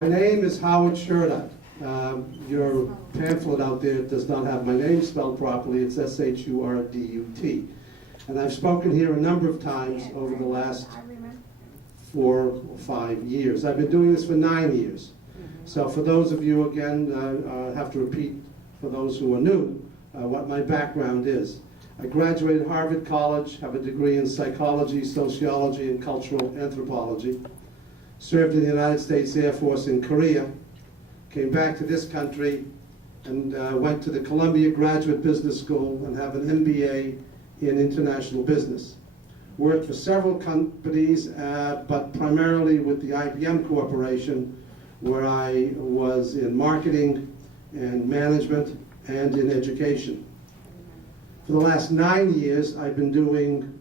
My name is Howard Shurda. Your pamphlet out there does not have my name spelled properly. It's S-H-U-R-D-U-T. And I've spoken here a number of times over the last 4 or 5 years. I've been doing this for 9 years. So for those of you, again, I have to repeat for those who are new, what my background is. I graduated Harvard College, have a degree in psychology, sociology, and cultural anthropology. Served in the United States Air Force in Korea, came back to this country, and went to the Columbia Graduate Business School and have an MBA in international business. Worked for several companies, but primarily with the IBM Corporation, where I was in marketing and management and in education. For the last 9 years, I've been doing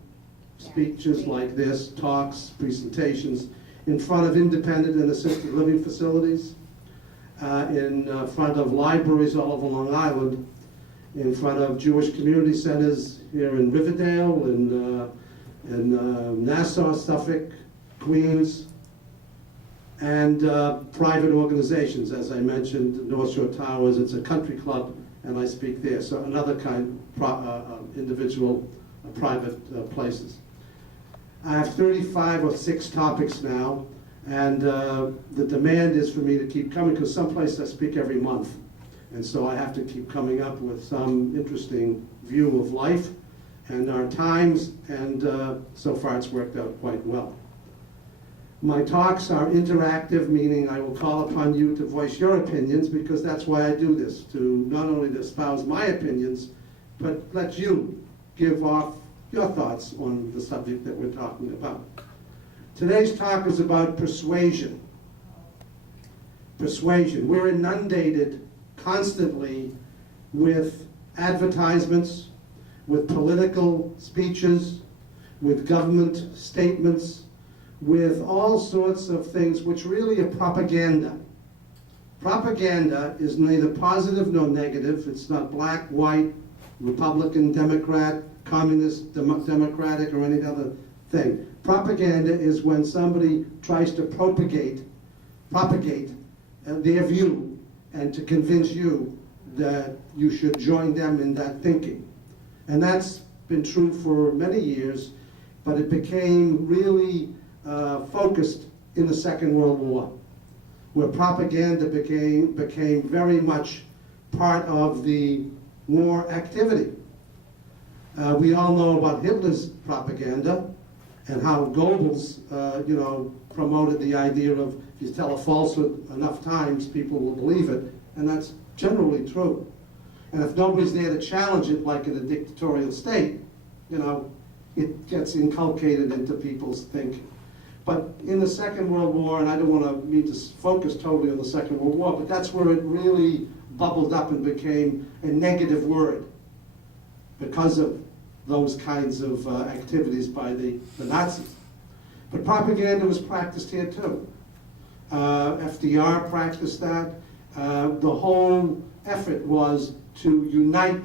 speeches like this, talks, presentations, in front of independent and assisted living facilities, in front of libraries all over Long Island, in front of Jewish community centers here in Riverdale, in Nassau, Suffolk, Queens, and private organizations. As I mentioned, North Shore Towers, it's a country club, and I speak there. So another kind of individual private places. I have 35 or 6 topics now, and the demand is for me to keep coming, because someplace I speak every month. And so I have to keep coming up with some interesting view of life and our times, and so far it's worked out quite well. My talks are interactive, meaning I will call upon you to voice your opinions, because that's why I do this, to not only to espouse my opinions, but let you give off your thoughts on the subject that we're talking about. Today's talk is about persuasion. Persuasion. We're inundated constantly with advertisements, with political speeches, with government statements, with all sorts of things which really are propaganda. Propaganda is neither positive nor negative. It's not black, white, Republican, Democrat, Communist, Democratic, or any other thing. Propaganda is when somebody tries to propagate their view and to convince you that you should join them in that thinking. And that's been true for many years, but it became really focused in the Second World War, where propaganda became very much part of the war activity. We all know about Hitler's propaganda and how Goebbels, promoted the idea of if you tell a falsehood enough times, people will believe it, and that's generally true. And if nobody's there to challenge it, like in a dictatorial state, it gets inculcated into people's thinking. But in the Second World War, and I don't need to focus totally on the Second World War, but that's where it really bubbled up and became a negative word because of those kinds of activities by the Nazis. But propaganda was practiced here too. FDR practiced that. The whole effort was to unite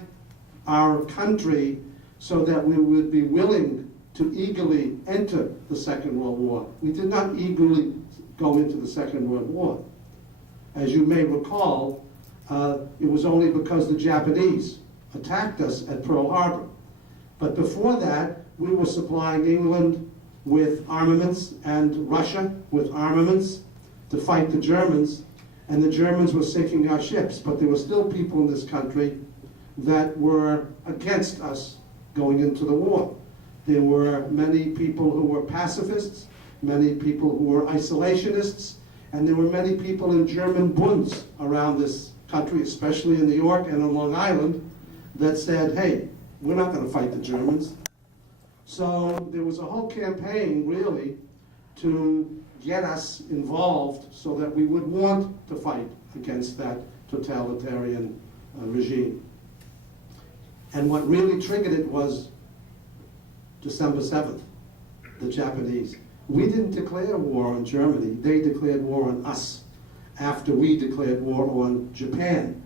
our country so that we would be willing to eagerly enter the Second World War. We did not eagerly go into the Second World War. As you may recall, it was only because the Japanese attacked us at Pearl Harbor. But before that, we were supplying England with armaments and Russia with armaments to fight the Germans, and the Germans were sinking our ships. But there were still people in this country that were against us going into the war. There were many people who were pacifists, many people who were isolationists, and there were many people in German bunds around this country, especially in New York and on Long Island, that said, hey, we're not going to fight the Germans. So there was a whole campaign, really, to get us involved so that we would want to fight against that totalitarian regime. And what really triggered it was December 7th, the Japanese. We didn't declare war on Germany. They declared war on us after we declared war on Japan,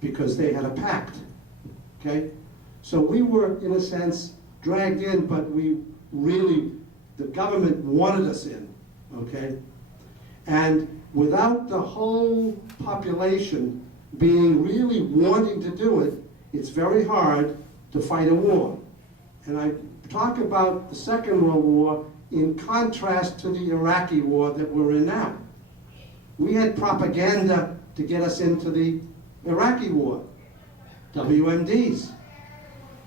because they had a pact, okay? So we were, in a sense, dragged in, but the government wanted us in, okay? And without the whole population being really wanting to do it, it's very hard to fight a war. And I talk about the Second World War in contrast to the Iraqi war that we're in now. We had propaganda to get us into the Iraqi war, WMDs,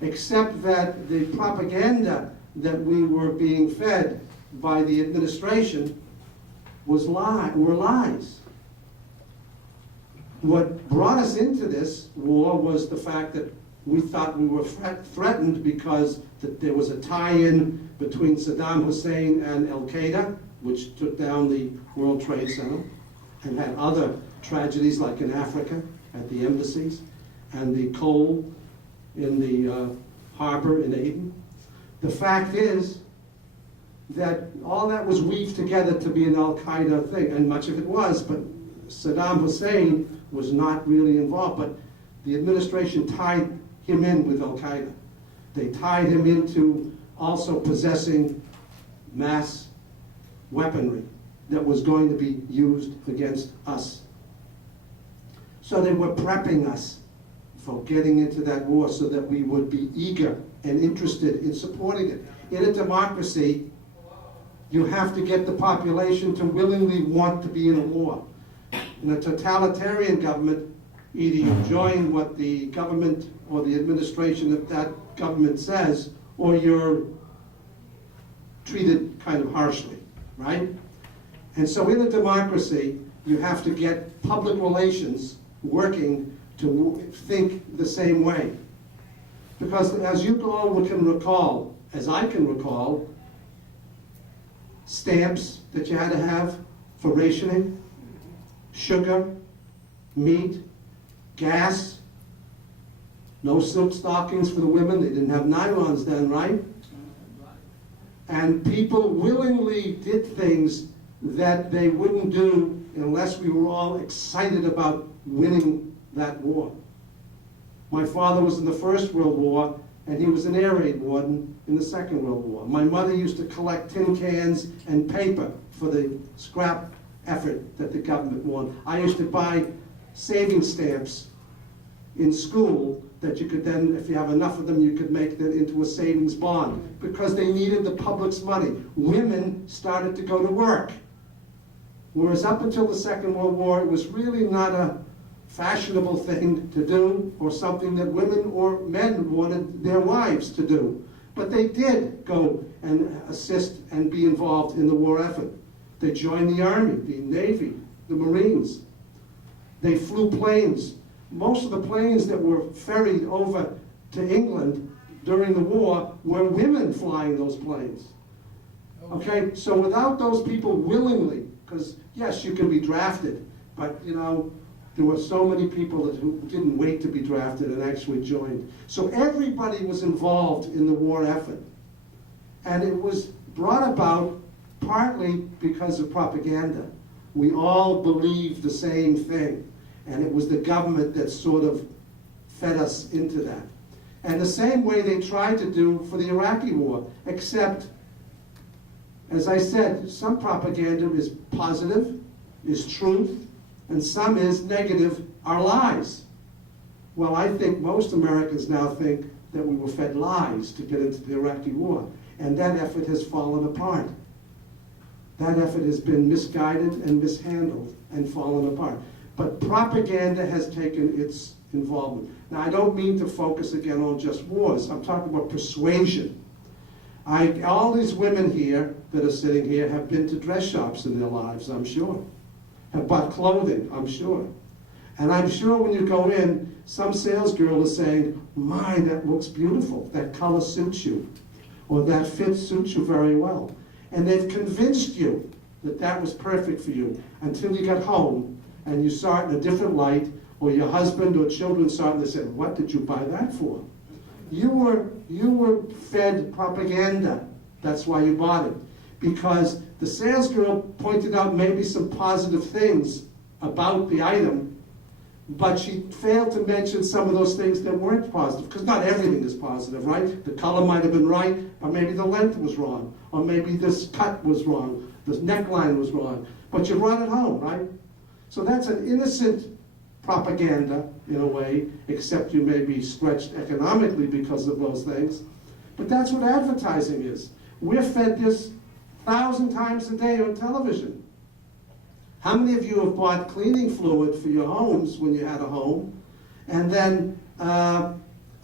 except that the propaganda that we were being fed by the administration were lies. What brought us into this war was the fact that we thought we were threatened because there was a tie-in between Saddam Hussein and Al-Qaeda, which took down the World Trade Center and had other tragedies like in Africa at the embassies, and the coal in the harbor in Aden. The fact is that all that was weaved together to be an Al-Qaeda thing, and much of it was, but Saddam Hussein was not really involved, but the administration tied him in with Al-Qaeda. They tied him into also possessing mass weaponry that was going to be used against us. So they were prepping us for getting into that war so that we would be eager and interested in supporting it. In a democracy, you have to get the population to willingly want to be in a war. In a totalitarian government, either you join what the government or the administration of that government says, or you're treated kind of harshly, right? And so in a democracy, you have to get public relations working to think the same way. Because as you all can recall, as I can recall, stamps that you had to have for rationing, sugar, meat, gas, no silk stockings for the women. They didn't have nylons then, right? And people willingly did things that they wouldn't do unless we were all excited about winning that war. My father was in the First World War, and he was an air raid warden in the Second World War. My mother used to collect tin cans and paper for the scrap effort that the government won. I used to buy savings stamps in school that you could then, if you have enough of them, you could make that into a savings bond because they needed the public's money. Women started to go to work. Whereas up until the Second World War, it was really not a fashionable thing to do or something that women or men wanted their wives to do. But they did go and assist and be involved in the war effort. They joined the Army, the Navy, the Marines. They flew planes. Most of the planes that were ferried over to England during the war were women flying those planes. Okay, so without those people willingly, because yes, you can be drafted, but you know, there were so many people who didn't wait to be drafted and actually joined. So everybody was involved in the war effort. And it was brought about partly because of propaganda. We all believed the same thing. And it was the government that sort of fed us into that. And the same way they tried to do for the Iraqi war, except, as I said, some propaganda is positive, is truth, and some is negative, are lies. Well, I think most Americans now think that we were fed lies to get into the Iraqi war. And that effort has fallen apart. That effort has been misguided and mishandled and fallen apart. But propaganda has taken its involvement. Now, I don't mean to focus again on just wars. I'm talking about persuasion. All these women here that are sitting here have been to dress shops in their lives, I'm sure. Have bought clothing, I'm sure. And I'm sure when you go in, some sales girl is saying, my, that looks beautiful. That color suits you. Or that fit suits you very well. And they've convinced you that that was perfect for you until you got home and you saw it in a different light, or your husband or children saw it and they said, what did you buy that for? You were fed propaganda. That's why you bought it. Because the sales girl pointed out maybe some positive things about the item, but she failed to mention some of those things that weren't positive, because not everything is positive, right? The color might have been right, but maybe the length was wrong, or maybe this cut was wrong, this neckline was wrong. But you brought it home, right? So that's an innocent propaganda, in a way, except you may be stretched economically because of those things. But that's what advertising is. We're fed this 1,000 times a day on television. How many of you have bought cleaning fluid for your homes when you had a home, and then a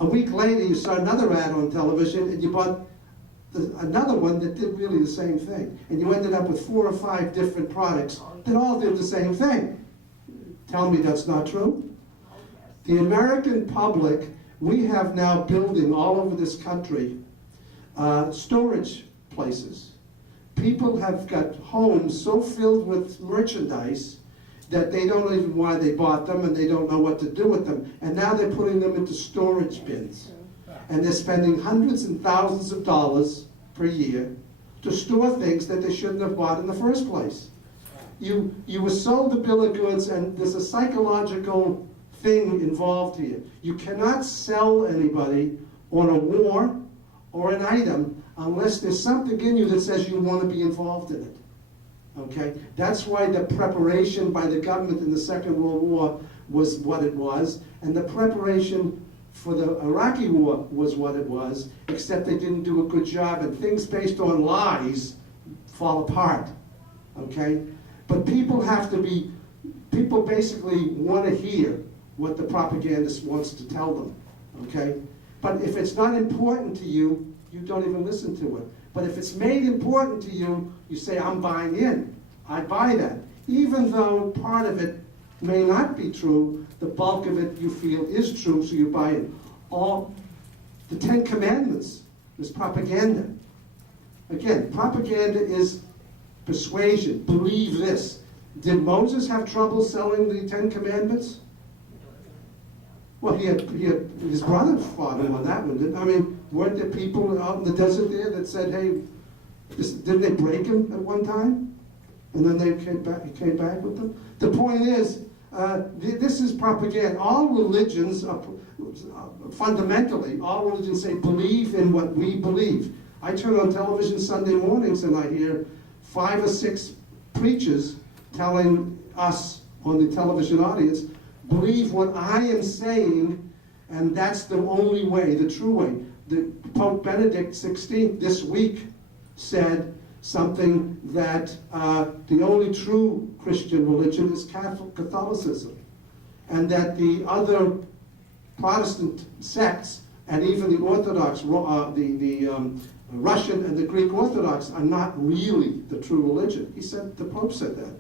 week later you saw another ad on television and you bought another one that did really the same thing, and you ended up with 4 or 5 different products that all did the same thing? Tell me that's not true? The American public, we have now building all over this country storage places. People have got homes so filled with merchandise that they don't even know why they bought them, and they don't know what to do with them. And now they're putting them into storage bins. And they're spending hundreds and thousands of dollars per year to store things that they shouldn't have bought in the first place. You were sold a bill of goods, and there's a psychological thing involved here. You cannot sell anybody on a war or an item unless there's something in you that says you want to be involved in it. Okay? That's why the preparation by the government in the Second World War was what it was, and the preparation for the Iraqi war was what it was, except they didn't do a good job, and things based on lies fall apart. Okay? But people have to be, people basically want to hear what the propagandist wants to tell them. Okay? But if it's not important to you, you don't even listen to it. But if it's made important to you, you say, I'm buying in. I buy that. Even though part of it may not be true, the bulk of it you feel is true, so you buy it. All the 10 Commandments is propaganda. Again, propaganda is persuasion. Believe this. Did Moses have trouble selling the 10 Commandments? Well, he had his brother fought him on that one. I mean, weren't there people out in the desert there that said, hey, didn't they break him at one time? And then he came back with them? The point is, this is propaganda. All religions, fundamentally, all religions say, believe in what we believe. I turn on television Sunday mornings and I hear 5 or 6 preachers telling us on the television audience, believe what I am saying, and that's the only way, the true way. The Pope Benedict XVI this week said something that the only true Christian religion is Catholicism, and that the other Protestant sects, and even the Orthodox, the Russian and the Greek Orthodox, are not really the true religion. He said, the Pope said that.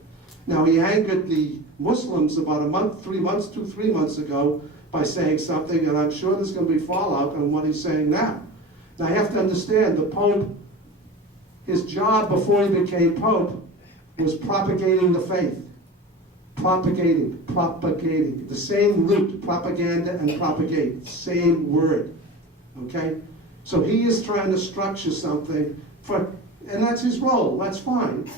Now, he angered the Muslims about 3 months ago by saying something, and I'm sure there's going to be fallout on what he's saying now. Now, you have to understand, the Pope, his job before he became Pope was propagating the faith. Propagating. The same root, propaganda and propagate, same word. Okay? So he is trying to structure something, and that's his role, that's fine.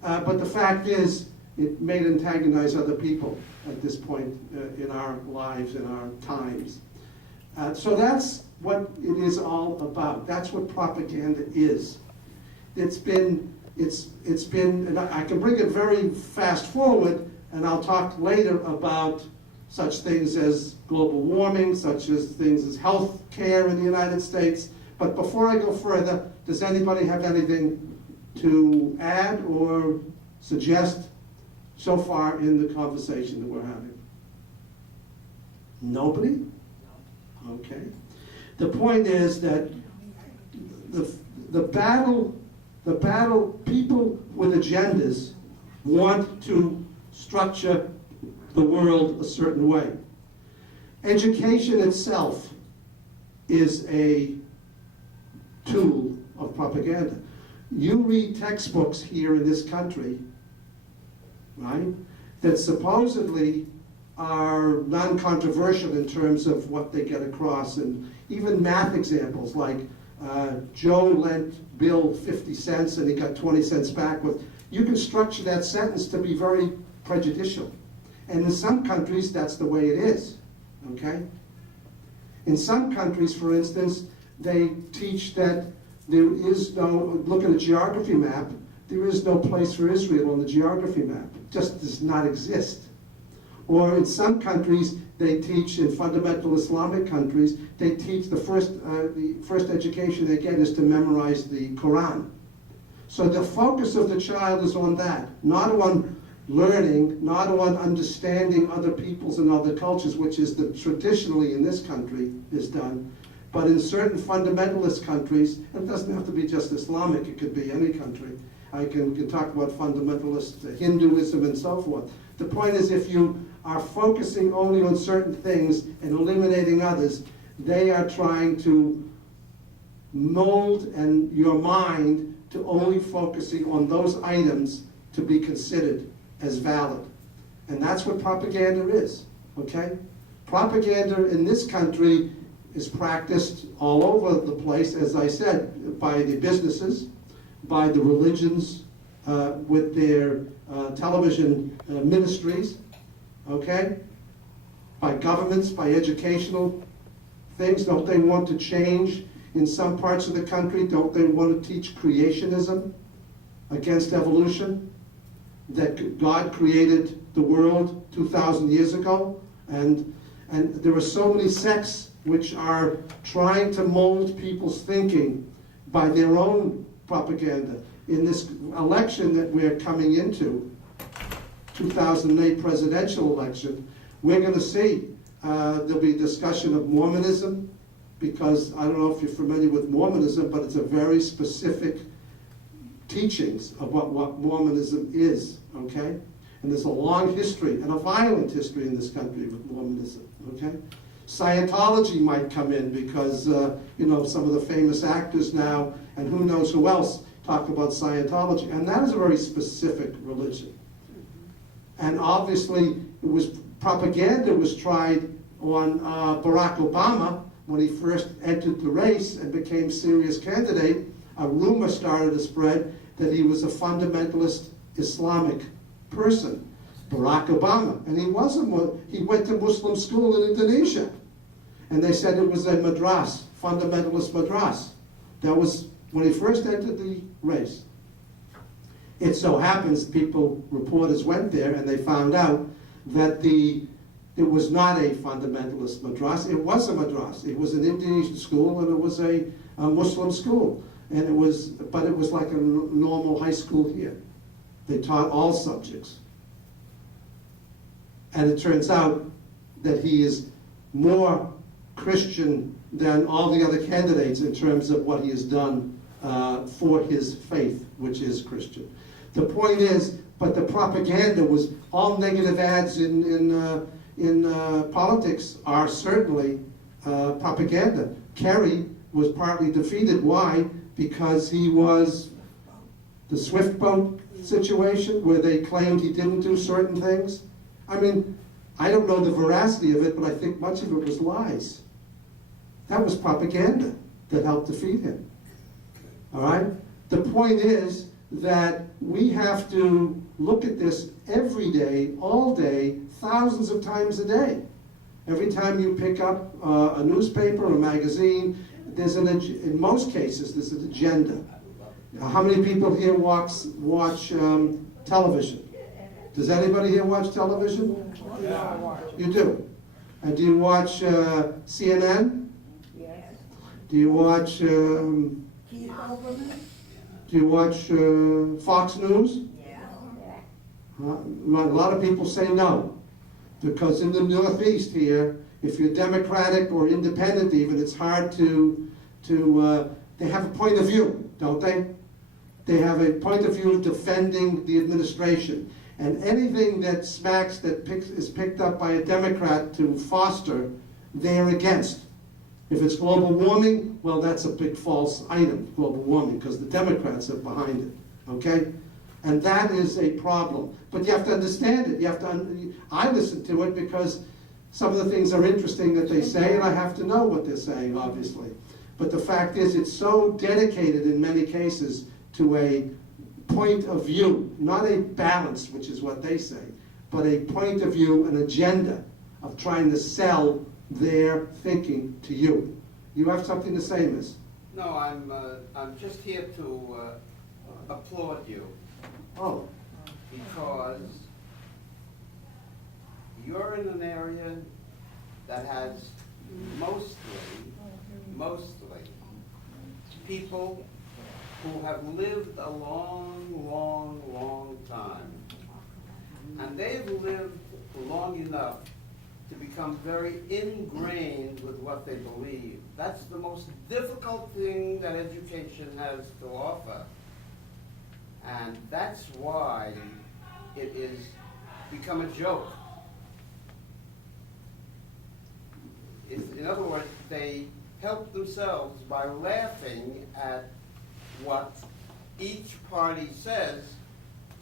But the fact is, it may antagonize other people at this point in our lives, in our times. So that's what it is all about. That's what propaganda is. It's been, and I can bring it very fast forward, and I'll talk later about such things as global warming, such as things as health care in the United States. But before I go further, does anybody have anything to add or suggest so far in the conversation that we're having? Nobody? Okay. The point is that the battle, people with agendas want to structure the world a certain way. Education itself is a tool of propaganda. You read textbooks here in this country, right, that supposedly are non-controversial in terms of what they get across, and even math examples like Joe lent Bill 50 cents and he got 20 cents back. You can structure that sentence to be very prejudicial. And in some countries, that's the way it is, okay? In some countries, for instance, they teach that there is no, look at a geography map, there is no place for Israel on the geography map. It just does not exist. Or in some countries, they teach, in fundamental Islamic countries, they teach the first education they get is to memorize the Quran. So the focus of the child is on that, not on learning, not on understanding other peoples and other cultures, which is traditionally in this country is done. But in certain fundamentalist countries, and it doesn't have to be just Islamic, it could be any country. I can talk about fundamentalist Hinduism and so forth. The point is, if you are focusing only on certain things and eliminating others, they are trying to mold your mind to only focusing on those items to be considered as valid. And that's what propaganda is, okay? Propaganda in this country is practiced all over the place, as I said, by the businesses, by the religions with their television ministries, okay? By governments, by educational things. Don't they want to change in some parts of the country? Don't they want to teach creationism against evolution? That God created the world 2,000 years ago, and there are so many sects which are trying to mold people's thinking by their own propaganda. In this election that we're coming into, 2008 presidential election, we're going to see there'll be discussion of Mormonism, because I don't know if you're familiar with Mormonism, but it's a very specific teachings of what Mormonism is, okay? And there's a long history and a violent history in this country with Mormonism, okay? Scientology might come in because, you know, some of the famous actors now, and who knows who else, talk about Scientology. And that is a very specific religion. And obviously, propaganda was tried on Barack Obama when he first entered the race and became serious candidate. A rumor started to spread that he was a fundamentalist Islamic person, Barack Obama. And he went to Muslim school in Indonesia. And they said it was a madras, fundamentalist madras. That was when he first entered the race. It so happens reporters went there and they found out that it was not a fundamentalist madras. It was a madras. It was an Indonesian school, and it was a Muslim school. And it was like a normal high school here. They taught all subjects. And it turns out that he is more Christian than all the other candidates in terms of what he has done for his faith, which is Christian. The point is, but the propaganda was all negative ads in politics are certainly propaganda. Kerry was partly defeated. Why? Because he was the Swift boat situation where they claimed he didn't do certain things. I mean, I don't know the veracity of it, but I think much of it was lies. That was propaganda that helped defeat him. All right? The point is that we have to look at this every day, all day, thousands of times a day. Every time you pick up a newspaper or a magazine, in most cases, there's an agenda. How many people here watch television? Does anybody here watch television? Yeah. You do. And do you watch CNN? Yes. Do you watch Fox News? Yeah. A lot of people say no, because in the Northeast here, if you're Democratic or Independent even, it's hard they have a point of view, don't they? They have a point of view of defending the administration. And anything that is picked up by a Democrat to foster, they're against. If it's global warming, well, that's a big false item, global warming, because the Democrats are behind it, okay? And that is a problem. But you have to understand it. I listen to it because some of the things are interesting that they say, and I have to know what they're saying, obviously. But the fact is, it's so dedicated in many cases to a point of view, not a balance, which is what they say, but a point of view, an agenda of trying to sell their thinking to you. You have something to say, miss? No, I'm just here to applaud you. Oh. Because you're in an area that has mostly people who have lived a long time. And they've lived long enough to become very ingrained with what they believe. That's the most difficult thing that education has to offer. And that's why it is become a joke. In other words, they help themselves by laughing at what each party says,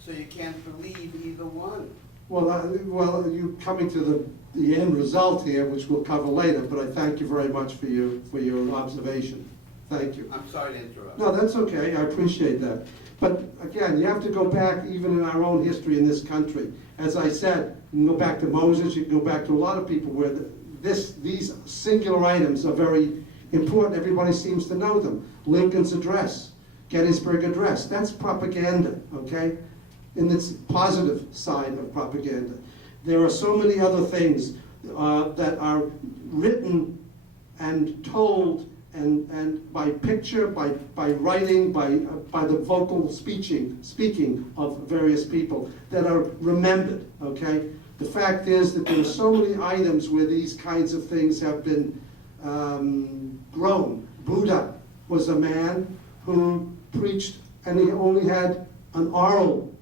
so you can't believe either one. Well, you coming to the end result here, which we'll cover later, but I thank you very much for your observation. Thank you. I'm sorry to interrupt. No, that's okay. I appreciate that. But again, you have to go back even in our own history in this country. As I said, you can go back to Moses, you can go back to a lot of people where these singular items are very important. Everybody seems to know them. Lincoln's address, Gettysburg Address, that's propaganda, okay? In its positive side of propaganda. There are so many other things that are written and told and by picture, by writing, by the vocal speaking of various people that are remembered, okay? The fact is that there are so many items where these kinds of things have been grown. Buddha was a man who preached, and he only had an oral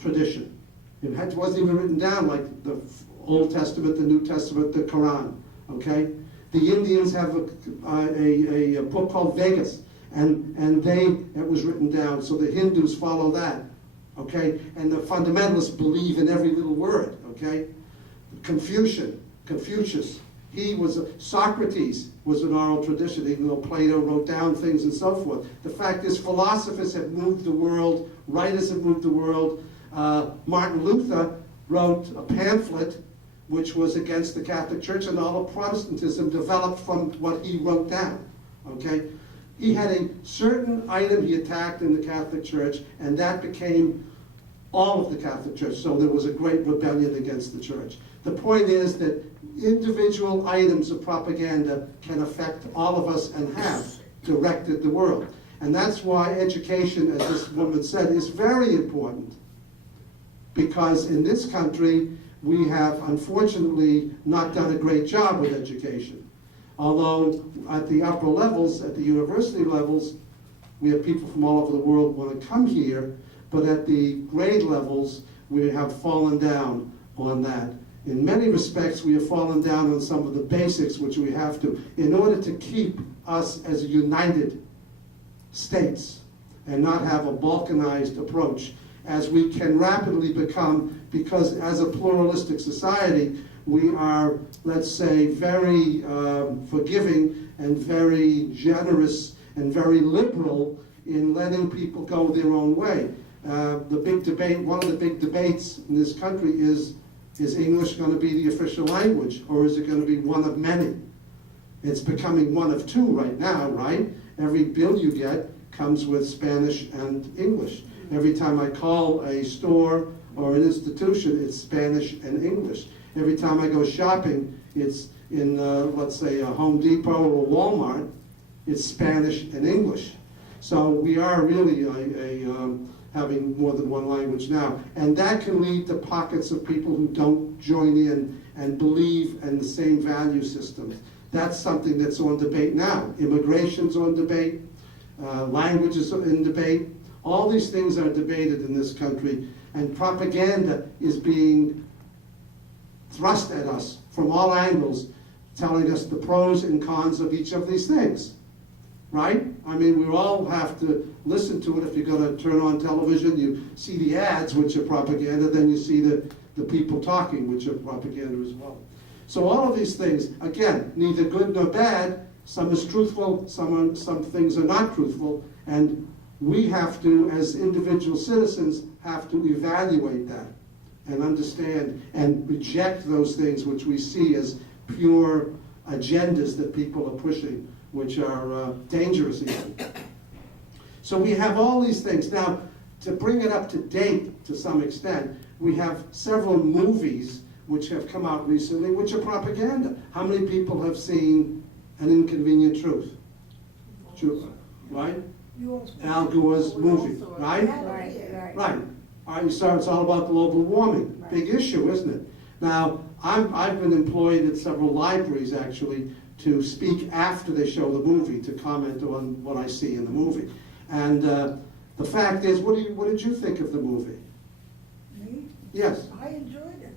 tradition. It wasn't even written down like the Old Testament, the New Testament, the Quran, okay? The Indians have a book called Vedas, and it was written down, so the Hindus follow that, okay? And the fundamentalists believe in every little word, okay? Confucius, Socrates was an oral tradition, even though Plato wrote down things and so forth. The fact is, philosophers have moved the world, writers have moved the world. Martin Luther wrote a pamphlet which was against the Catholic Church, and all of Protestantism developed from what he wrote down, okay? He had a certain item he attacked in the Catholic Church, and that became all of the Catholic Church, so there was a great rebellion against the Church. The point is that individual items of propaganda can affect all of us and have directed the world. And that's why education, as this woman said, is very important. Because in this country, we have unfortunately not done a great job with education. Although at the upper levels, at the university levels, we have people from all over the world want to come here, but at the grade levels, we have fallen down on that. In many respects, we have fallen down on some of the basics which we have to, in order to keep us as a united states and not have a balkanized approach, as we can rapidly become, because as a pluralistic society, we are, let's say, very forgiving and very generous and very liberal in letting people go their own way. The big debate, one of the big debates in this country is English going to be the official language, or is it going to be one of many? It's becoming one of two right now, right? Every bill you get comes with Spanish and English. Every time I call a store or an institution, it's Spanish and English. Every time I go shopping, it's in, let's say, a Home Depot or a Walmart, it's Spanish and English. So we are really having more than one language now. And that can lead to pockets of people who don't join in and believe in the same value systems. That's something that's on debate now. Immigration's on debate, language is in debate. All these things are debated in this country, and propaganda is being thrust at us from all angles, telling us the pros and cons of each of these things, right? I mean, we all have to listen to it. If you're going to turn on television, you see the ads, which are propaganda, then you see the people talking, which are propaganda as well. So all of these things, again, neither good nor bad. Some is truthful, some things are not truthful, and we have to, as individual citizens, have to evaluate that and understand and reject those things which we see as pure agendas that people are pushing, which are dangerous even. So we have all these things. Now, to bring it up to date to some extent, we have several movies which have come out recently, which are propaganda. How many people have seen An Inconvenient Truth? Right? Al Gore's movie, right? Right. All right, so it's all about global warming. Big issue, isn't it? Now, I've been employed at several libraries, actually, to speak after they show the movie, to comment on what I see in the movie. And the fact is, what did you think of the movie? Me? Yes. I enjoyed it.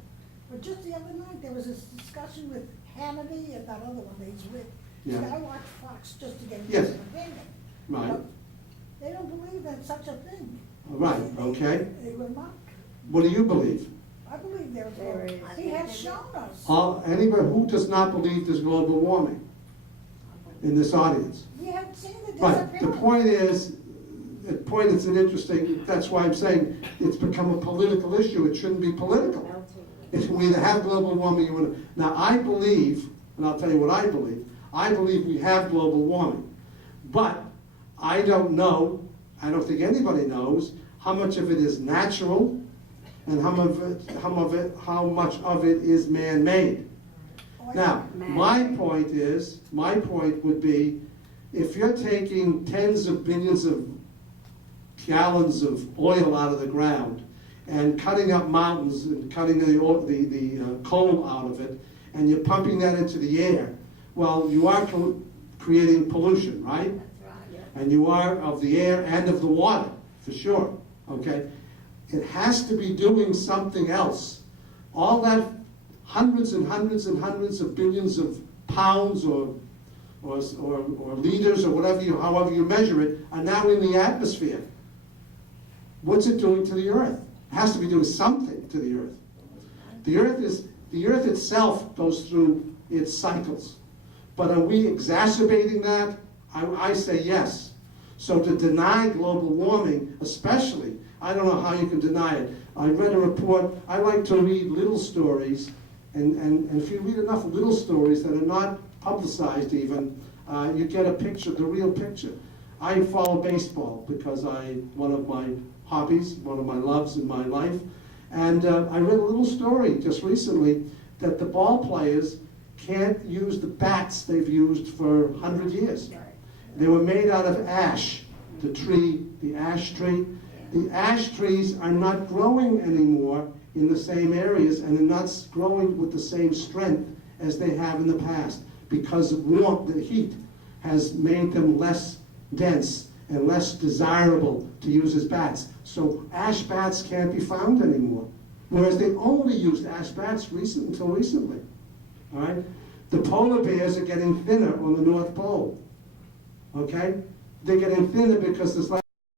But just the other night, there was this discussion with Hannity and that other one that he's with. Yeah. See, I watch Fox just to get Yes. his opinion. Right. But they don't believe there's such a thing. Right, okay. They were not. What do you believe? I believe there is. He has shown us. Anybody who does not believe there's global warming in this audience? We haven't seen the But disappearance. the point is it's an interesting, that's why I'm saying it's become a political issue. It shouldn't be political. We either have global warming or not. Now, I believe, and I'll tell you what I believe we have global warming. But I don't know, I don't think anybody knows, how much of it is natural and how much of it is man-made. Now, my point would be, if you're taking tens of billions of gallons of oil out of the ground and cutting up mountains and cutting the coal out of it, and you're pumping that into the air, well, you are creating pollution, right? And you are of the air and of the water, for sure, okay? It has to be doing something else. All that hundreds and hundreds and hundreds of billions of pounds or liters or whatever however you measure it, are now in the atmosphere. What's it doing to the earth? It has to be doing something to the earth. The earth itself goes through its cycles. But are we exacerbating that? I say yes. So to deny global warming, especially, I don't know how you can deny it. I read a report, I like to read little stories, and if you read enough little stories that are not publicized even, you get a picture, the real picture. I follow baseball because one of my hobbies, one of my loves in my life, and I read a little story just recently that the ball players can't use the bats they've used for 100 years. They were made out of ash, the ash tree. The ash trees are not growing anymore in the same areas, and they're not growing with the same strength as they have in the past because of warmth. The heat has made them less dense and less desirable to use as bats. So ash bats can't be found anymore, whereas they only used ash bats until recently. All right? The polar bears are getting thinner on the North Pole. Okay? They're getting thinner because there's